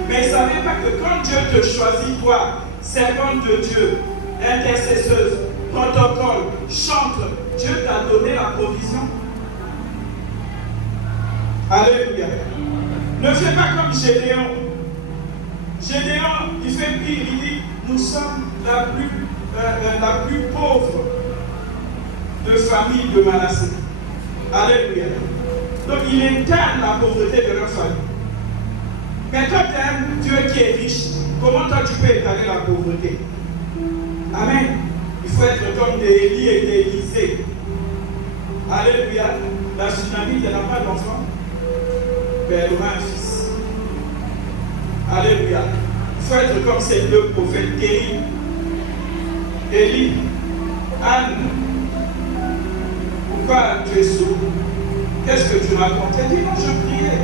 Mais il ne savait pas que quand Dieu te choisit, toi, servante de Dieu, intercesseuse, protocole, chantre, Dieu t'a donné la provision. Alléluia. Ne fais pas comme Gédéon. Gédéon, il fait pire, il dit, nous sommes la plus pauvre de famille de Manassé. Alléluia. Donc il incarne la pauvreté de leur famille. Mais toi tu aimes Dieu qui est riche, comment toi tu peux étaler la pauvreté? Amen. Il faut être comme des Élie et des Élisée. Alléluia. La Sunamite, elle n'a pas d'enfant, mais elle aura un fils. Alléluia. Il faut être comme ces deux prophètes terribles. Élie, Anne, pourquoi tu es sourd? Qu'est-ce que tu racontes? Elle dit non, je priais.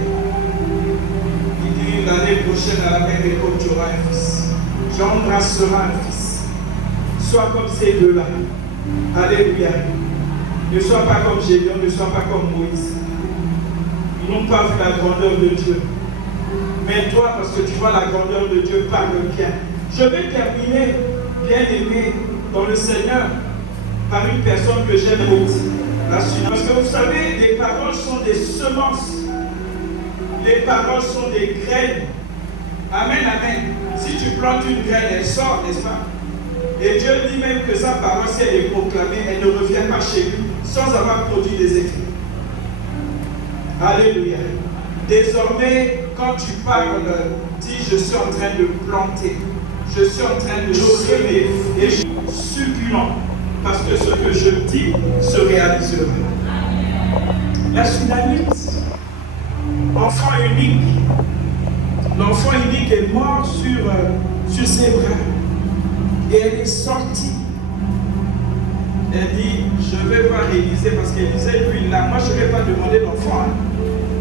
Il dit l'année prochaine à la même époque tu auras un fils. J'embrasserai un fils. Sois comme ces deux-là. Alléluia. Ne sois pas comme Gédéon, ne sois pas comme Moïse. Ils n'ont pas vu la grandeur de Dieu. Mais toi, parce que tu vois la grandeur de Dieu, parle bien. Je vais terminer, bien aimé, dans le Seigneur, par une personne que j'aime beaucoup. Parce que vous savez, les paroles sont des semences. Les paroles sont des graines. Amen, amen. Si tu plantes une graine, elle sort, n'est-ce pas? Et Dieu dit même que sa parole, si elle est proclamée, elle ne revient pas chez lui sans avoir produit des effets. Alléluia. Désormais, quand tu parles, dis je suis en train de planter. Je suis en train de semer et je suis succulent. Parce que ce que je dis se réalisera. La Sunamite, enfant unique, l'enfant unique est mort sur ses bras. Et elle est sortie. Elle dit, je vais voir Élisée parce qu'Élisée, lui, là, moi je ne vais pas demander l'enfant.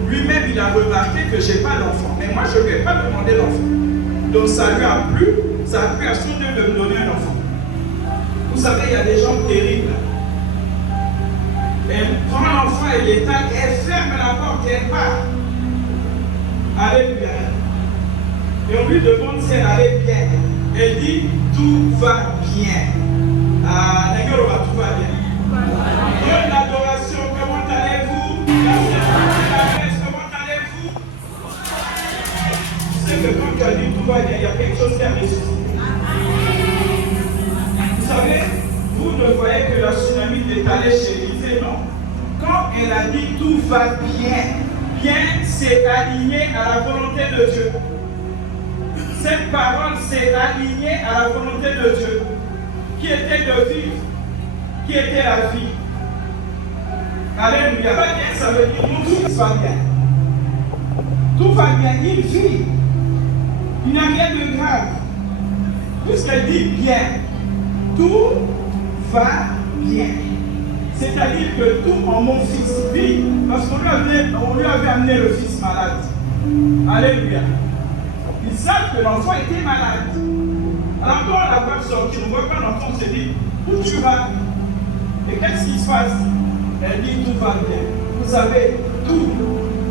Lui-même, il a remarqué que je n'ai pas d'enfant. Mais moi, je ne vais pas demander l'enfant. Donc ça lui a plu, ça a plu à son Dieu de me donner un enfant. Vous savez, il y a des gens terribles. Elle prend l'enfant et l'étale, elle ferme la porte et elle part. Alléluia. Et on lui demande si elle allait bien. Elle dit, tout va bien. Ah, Nagoroba, tout va bien. Dieu de l'adoration, comment allez-vous? Comment allez-vous? Tu sais que quand tu as dit tout va bien, il y a quelque chose qui a ressuscité. Vous savez, vous ne voyez que la Sunamite est allée chez Élisée, non? Quand elle a dit tout va bien, bien c'est aligné à la volonté de Dieu. Cette parole s'est alignée à la volonté de Dieu, qui était de vivre, qui était la vie. Alléluia. Pas bien, ça veut dire tout va bien. Tout va bien, il vit. Il n'y a rien de grave. Puisqu'elle dit bien, tout va bien. C'est-à-dire que tout en mon fils vit, parce qu'on lui avait amené le fils malade. Alléluia. Ils savent que l'enfant était malade. Alors quand on la voit sortir, on voit pas l'enfant se dit, où tu vas? Et qu'est-ce qui se passe? Elle dit, tout va bien. Vous savez, tout,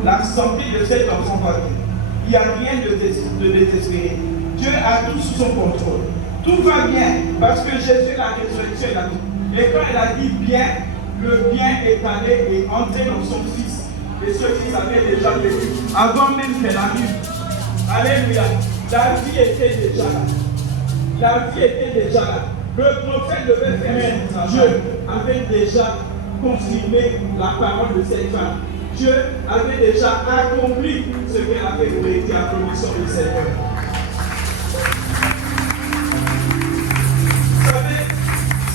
la santé de cet enfant va bien. Il n'y a rien de désespéré. Dieu a tout sous son contrôle. Tout va bien, parce que Jésus, la résurrection, il a tout. Et quand elle a dit bien, le bien est allé et entré dans son fils. Et ce fils avait déjà vécu, avant même qu'elle arrive. Alléluia. La vie était déjà là. La vie était déjà là. Le prophète devait faire. Dieu avait déjà confirmé la parole de cette femme. Dieu avait déjà accompli ce qu'elle avait été accompli sur le Seigneur. Vous savez,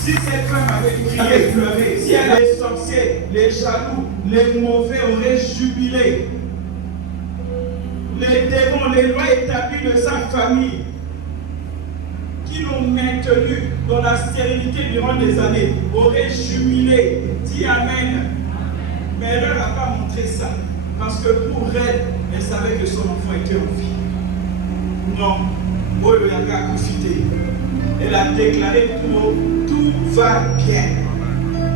si cette femme avait crié, pleuré, si elle avait sorciers, les jaloux, les mauvais auraient jubilé. Les démons, les lois établies de sa famille, qui l'ont maintenu dans la stérilité durant des années, auraient jubilé. Dis Amen. Mais elle n'a pas monté. montré ça. Parce que pour elle savait que son enfant était en vie. Non. Elle a déclaré tout va bien.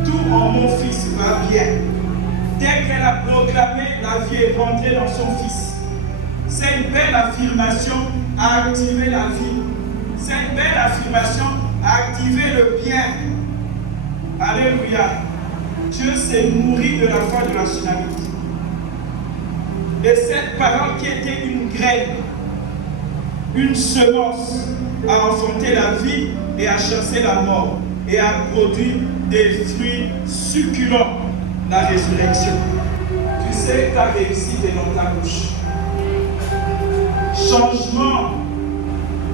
Tout en mon fils va bien. Dès qu'elle a proclamé, la vie est rentrée dans son fils. C'est une belle affirmation à activer la vie. C'est une belle affirmation à activer le bien. Alléluia. Dieu s'est nourri de la foi de la Tsunamite. Et cette parole qui était une graine, une semence, a enfanté la vie et a chassé la mort et a produit des fruits succulents, la résurrection. Tu sais, ta réussite est dans ta bouche. Changement,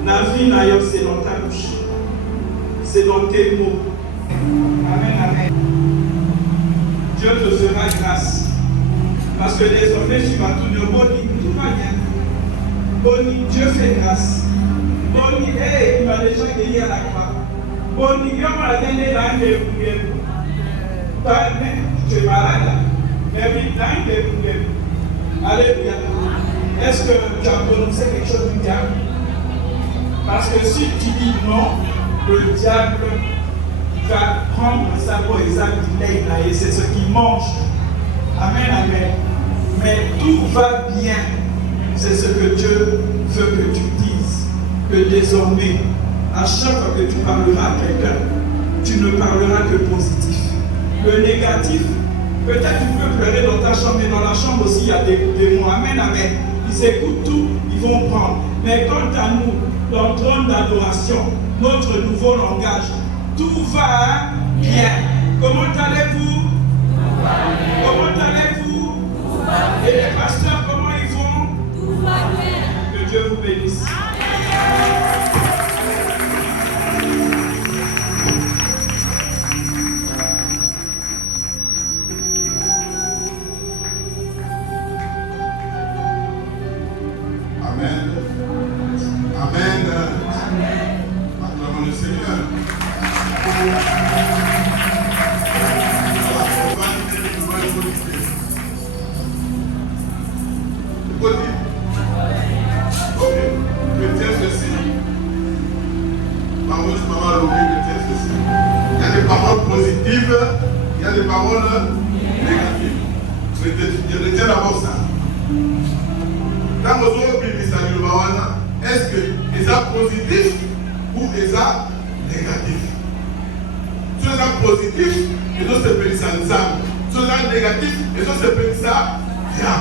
la vie d'ailleurs, c'est dans ta bouche. C'est dans tes mots. Amen, amen. Dieu te fera grâce. Parce que désormais, tu vas tout dire, Boni, tout va bien. Boni, Dieu fait grâce. Boni, il m'a déjà gagné à la croix. Boni, il m'a donné l'âme de bouillé. Tu es malade là. Mais oui, l'âme de bouillé. Alléluia. Est-ce que tu as prononcé quelque chose du diable? Parce que si tu dis non, le diable va prendre sa peau exacte et c'est ce qu'il mange. Amen, amen. Mais tout va bien. C'est ce que Dieu veut que tu dises. Que désormais, à chaque fois que tu parleras à quelqu'un, tu ne parleras que positif. Le négatif, peut-être tu peux pleurer dans ta chambre, mais dans la chambre aussi, il y a des démons. Amen, amen. Ils écoutent tout, ils vont prendre. Mais quant à nous, dans le trône d'adoration, notre nouveau langage, tout va bien. Comment allez-vous? Comment allez-vous? Et les pasteurs, comment ils vont? Tout va bien. Que Dieu vous bénisse. Amen. Amen. Acclamons le Seigneur. Il y a des paroles positives, il y a des paroles négatives. Je retiens d'abord ça. Dans vos autres est-ce que les actes positifs ou les actes négatifs? Sur les actes positifs, les autres se bénissent ensemble. Sur les actes négatifs, les autres se bénissent bien.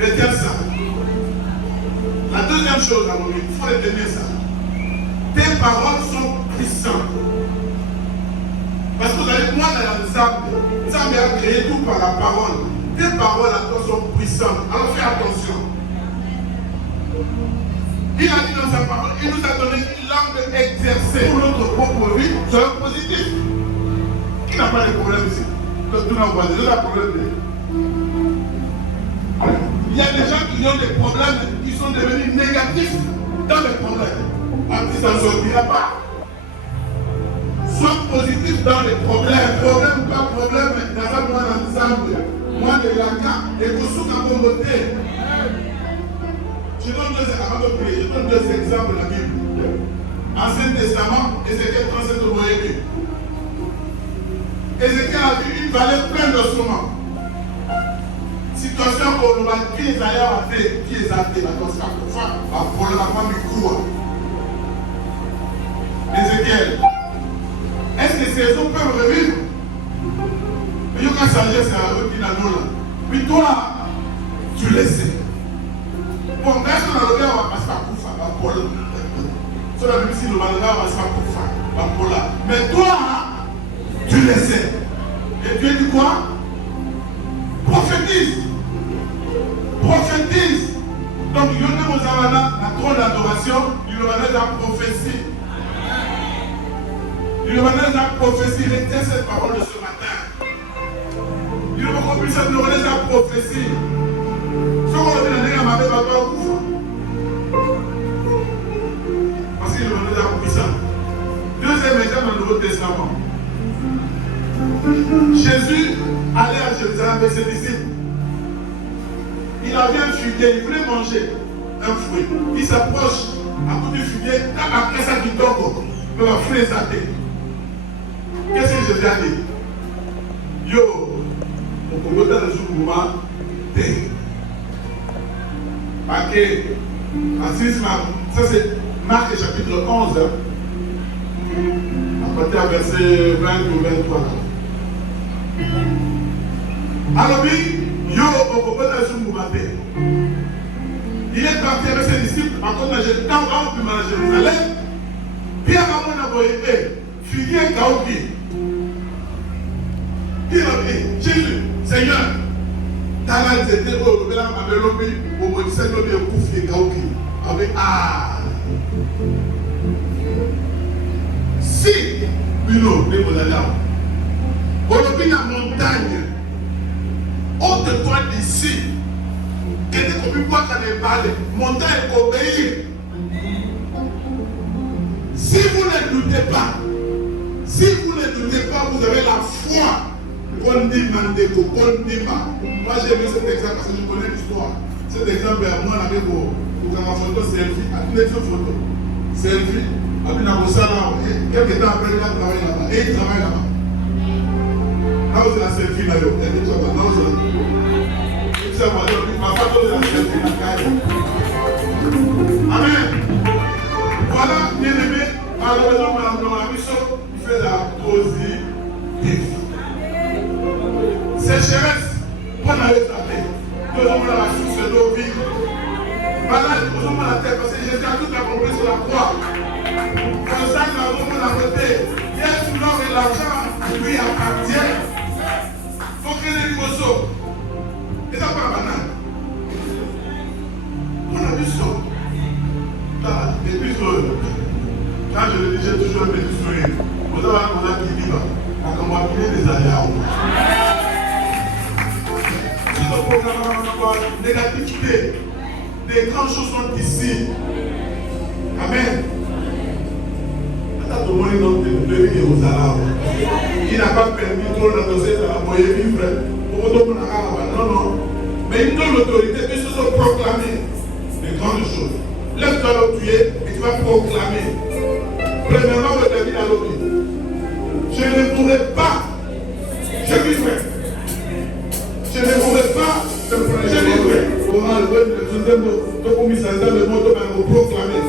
Retiens ça. La deuxième chose, il faut retenir ça. Tes paroles sont puissantes. Parce que vous allez, moi, dans l'ensemble a créé tout par la parole. Tes paroles à toi sont puissantes. Alors fais attention. Il a dit dans sa parole, il nous a donné une langue exercée pour notre propre vie, c'est un positif. Qui n'a pas de problème ici? Tout n'a pas de problème. Il y a des gens qui ont des problèmes qui sont devenus négatifs dans les problèmes. Après, ça ne sortira pas. Sois positif dans les problèmes. Problème ou pas problème, dans un monde ensemble. Moi, de la carte, et que sous la bonté. Je donne deux exemples de la Bible. Ancien Testament, Ézéchiel 37 au Moyen. Ézéchiel a vu une vallée pleine d'ossements. Situation où l'on va dire qu'ils aillent fait, qui est athée, la chose à voler la femme du coup. Ézéchiel, est-ce que ces eaux peuvent revivre? Mais il y a qu'un sagesse à eux qui n'a pas là. Mais toi, tu le sais. Bon, personne n'a le gars, on va passer par Koufa, par Paul. Sur la Bible, si le malheur va passer par Koufa, par Paul. Mais toi, tu le sais. Et Dieu dit quoi? Prophétise. Prophétise. Donc, il y a un trône d'adoration, il y a une prophétie. Il y a une prophétie. Retiens cette parole de ce matin. Il y a une prophétie. Parce qu'il est déjà puissant. Deuxième exemple dans le Nouveau Testament. Jésus aller à Jérusalem avec ses disciples. Il avait un figuier, il voulait manger un fruit. Il s'approche à côté du figuier, après ça qui tombe, il va fruit exalté. Qu'est-ce que Jésus a dit? Yo, on peut mettre le jour pour moi, parce que, ça c'est Marc chapitre 11, à partir du verset 20 ou 23. Alors, yo, on peut mettre le jour pour moi, il est parti avec ses disciples, en train de manger, quand on peut manger à Jérusalem, puis à un moment, on a voyé, figuier Kaoki. Il a dit, Jésus, Seigneur, t'as la zété au Robert, avec l'obé, au Moïse, l'obé, au Koufie Kaoki. Avec si, Bino, les Bonadam, au Robé, la montagne, haute toi d'ici, et dès qu'on peut voir qu'elle est parlée, montagne obéir. Si vous ne doutez pas, vous avez la foi. Kondimandeko, Kondima. Moi j'ai vu cet exemple parce que je connais l'histoire. Cet exemple est à moi avec pour ma photo selfie. À toutes les photos. Selfie. À puis dans ça là, quelques temps après, il a travaillé là-bas. Et il travaille là-bas. Là où c'est la selfie là, il travaille là. Ma photo de la selfie là. Amen. Voilà, bien aimé. Malheureusement, dans la mission, il fait la positive. Sécheresse, on a les appelés. Tout le monde a la source d'eau vive. Malade, tout le monde a la tête parce que Jésus a tout accompli sur la croix. Comme ça, nous avons la côté. Hier, tout l'or et l'argent lui appartient. Il faut créer des morceaux. Et ça, pas banal. On a vu ça. Depuis ça, quand je le dis, j'ai toujours un petit sourire. Vous avez un qui dit, on va appeler des aléas. Négativité, des grandes choses sont ici. Amen. Il n'a pas permis trop d'annoncer à la moyenne vivre. Non, non. Mais il donne l'autorité que ce soit proclamé des grandes choses. Lève-toi le pied et tu vas proclamer. Premièrement, le David a l'objet. Je ne pourrai pas. Je vivrai. Je ne pourrai pas. Je vivrai. Comment le deuxième mot, le mot de proclamer.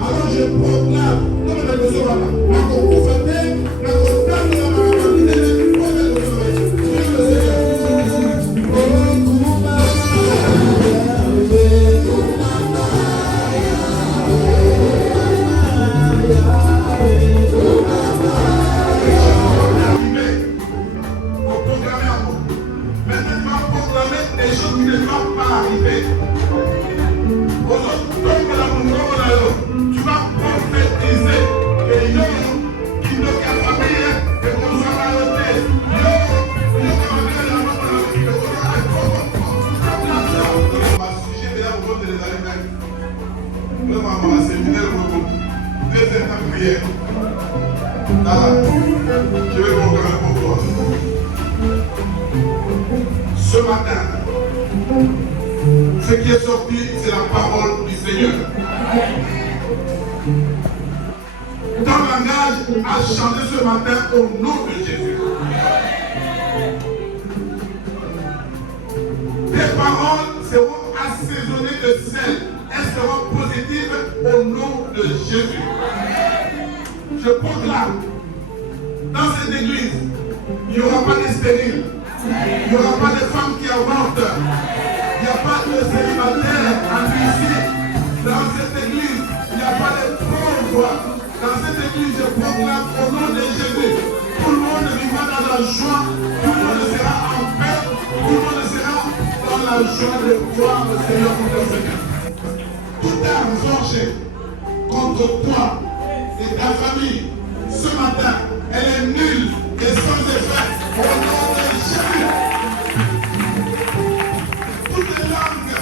Alors je proclame, comme la leçon là, la conférence, la conférence de la maladie, des choses qui ne doivent pas arriver. Tu vas prophétiser que yo, qui ne qu'à famille, et qu'on soit la noté. Yo, qu'on va la mort de la vie, qu'on va sujet déjà au compte des aliments. Vraiment, on va séminaire au compte. 2 heures de prière. Là, je vais proclamer pour toi. Ce matin, ce qui est sorti, c'est la parole du Seigneur. Ton langage a changé ce matin au nom de Jésus. Tes paroles seront assaisonnées de sel. Elles seront positives au nom de Jésus. Je proclame, dans cette église, il n'y aura pas de stériles. Il n'y aura pas de femmes qui avortent. Il n'y a pas de célibataire en ici. Dans cette église, il n'y a pas de pauvres. Dans cette église, je proclame au nom de Jésus. Tout le monde vivra dans la joie. Tout le monde sera en paix. Tout le monde sera dans la joie de voir le Seigneur contre le Seigneur. Toute arme forgée contre toi et ta famille, ce matin, elle est nulle et sans effet au nom de Jésus. Toute langue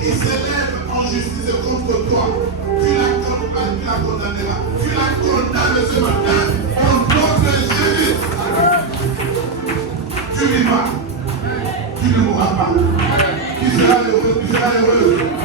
qui s'élève en justice contre toi, tu la condamneras. Tu la condamnes ce matin au nom de Jésus. Tu vivras. Tu ne mourras pas. Tu seras heureux. Tu seras heureux.